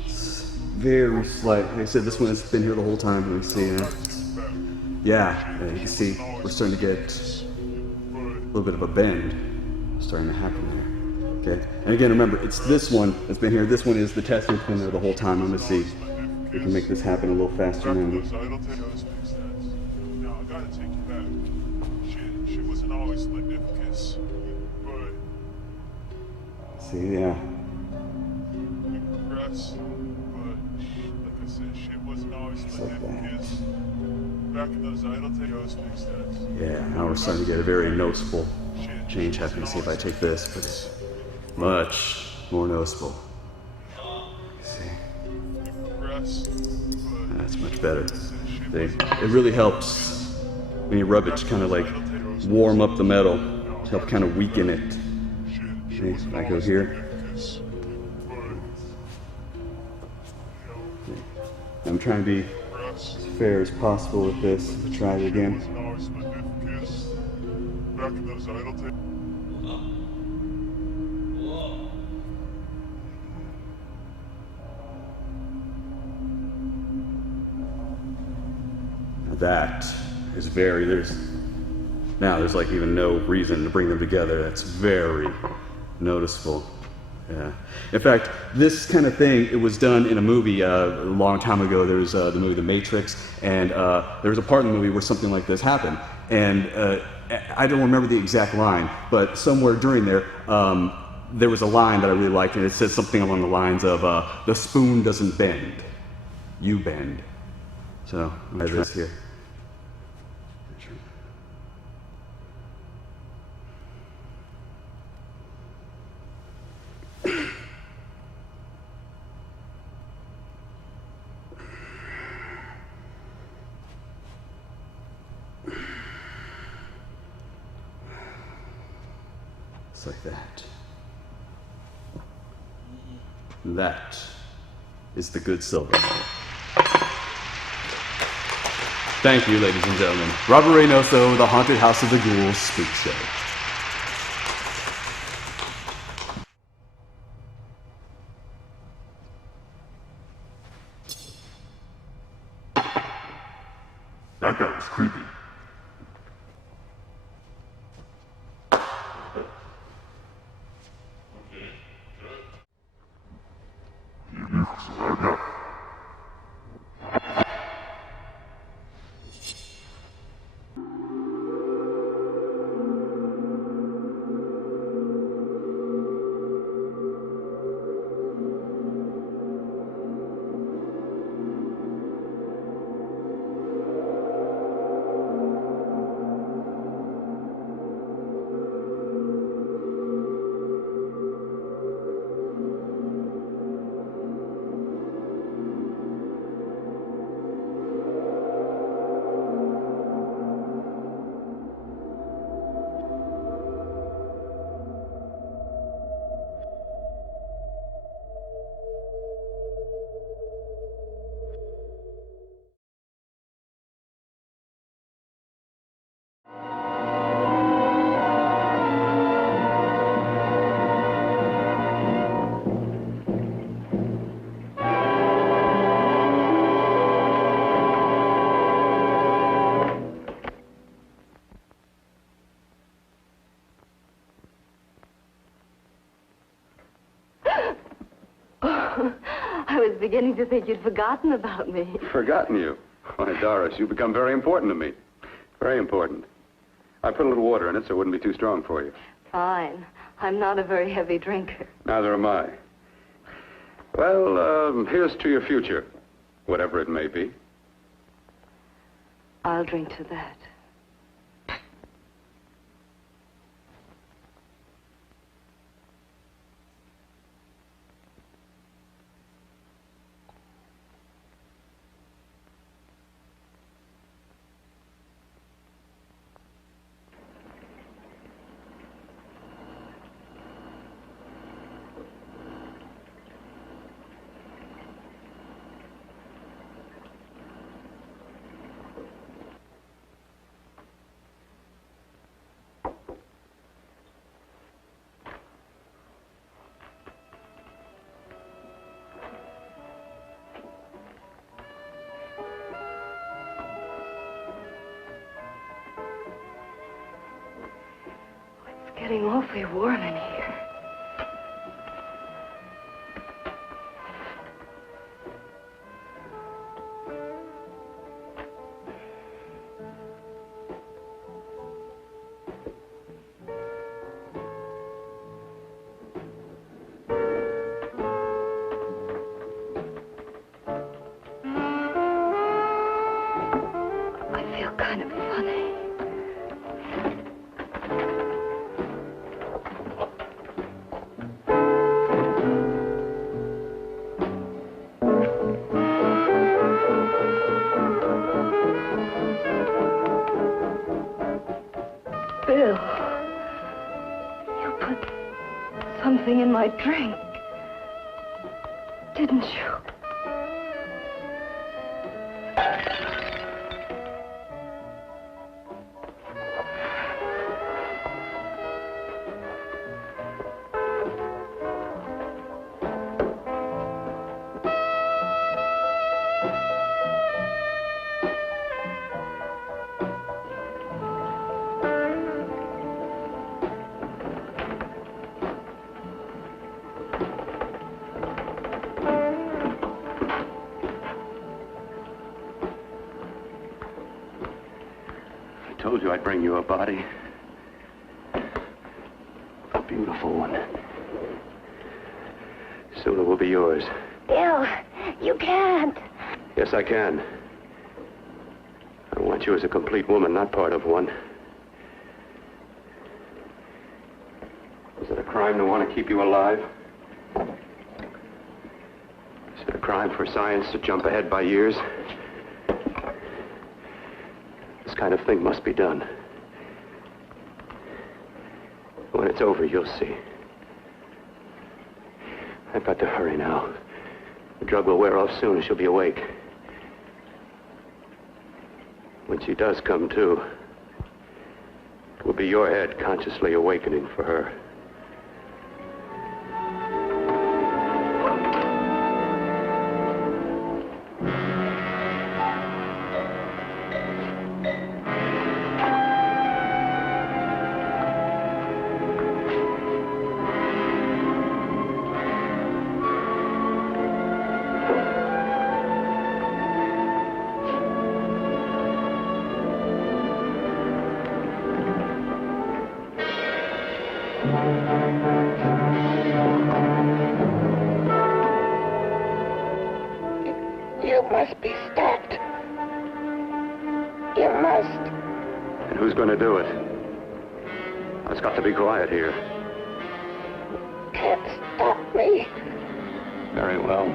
It's very slight. Like I said, this one has been here the whole time. Let me see. Yeah, you can see we're starting to get a little bit of a bend starting to happen there. Okay, and again, remember, it's this one that's been here. This one is the test that's been there the whole time. I'm going to see if we can make this happen a little faster now. No, I gotta take you back. She wasn't always magnificent, but See, yeah. we progressed, but like I said, she wasn't always magnificent. Back in those idle tables, Yeah, now we're starting to get a very noticeable change happening. See if I take this, but much more noticeable. See? That's much better. See? It really helps when you rub it to kind of like warm up the metal, to help kind of weaken it. See? I go here. I'm trying to be as fair as possible with this. Try it again. That is there's like even no reason to bring them together. That's very noticeable. Yeah. In fact, this kind of thing, it was done in a movie a long time ago. There was the movie The Matrix, and there was a part in the movie where something like this happened. And I don't remember the exact line, but somewhere during there, there was a line that I really liked, and it said something along the lines of, the spoon doesn't bend, you bend. So, I have this here. It's like that. That is the good silver. Thank you, ladies and gentlemen. Robert Reynoso, The Haunted House of the Ghouls Spook Show. That guy was creepy. I was beginning to think you'd forgotten about me. Forgotten you? Why, Doris, you've become very important to me. Very important. I put a little water in it so it wouldn't be too strong for you. Fine. I'm not a very heavy drinker. Neither am I. Well, here's to your future, whatever it may be. I'll drink to that. It's getting awfully warm in here. I feel kind of funny. Bill, you put something in my drink, didn't you? I told you I'd bring you a body. A beautiful one. Soon it will be yours. Bill, you can't. Yes, I can. I want you as a complete woman, not part of one. Is it a crime to want to keep you alive? Is it a crime for science to jump ahead by years? This kind of thing must be done. When it's over, you'll see. I've got to hurry now. The drug will wear off soon and she'll be awake. When she does come to, it will be your head consciously awakening for her. You must be stopped. You must. And who's going to do it? It's got to be quiet here. Can't stop me. Very well.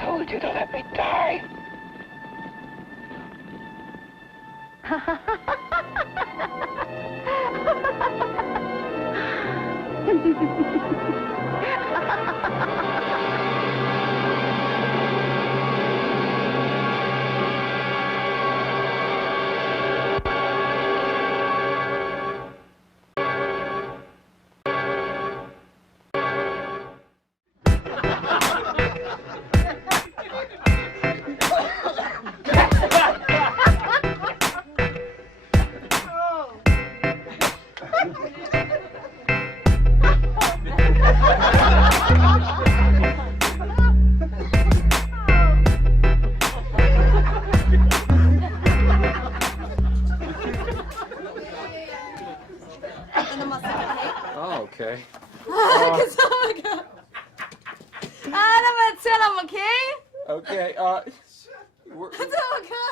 told you to let me die. Oh, okay. Kasama ka. Ano ba sila, okay? Okay, Kasama ka.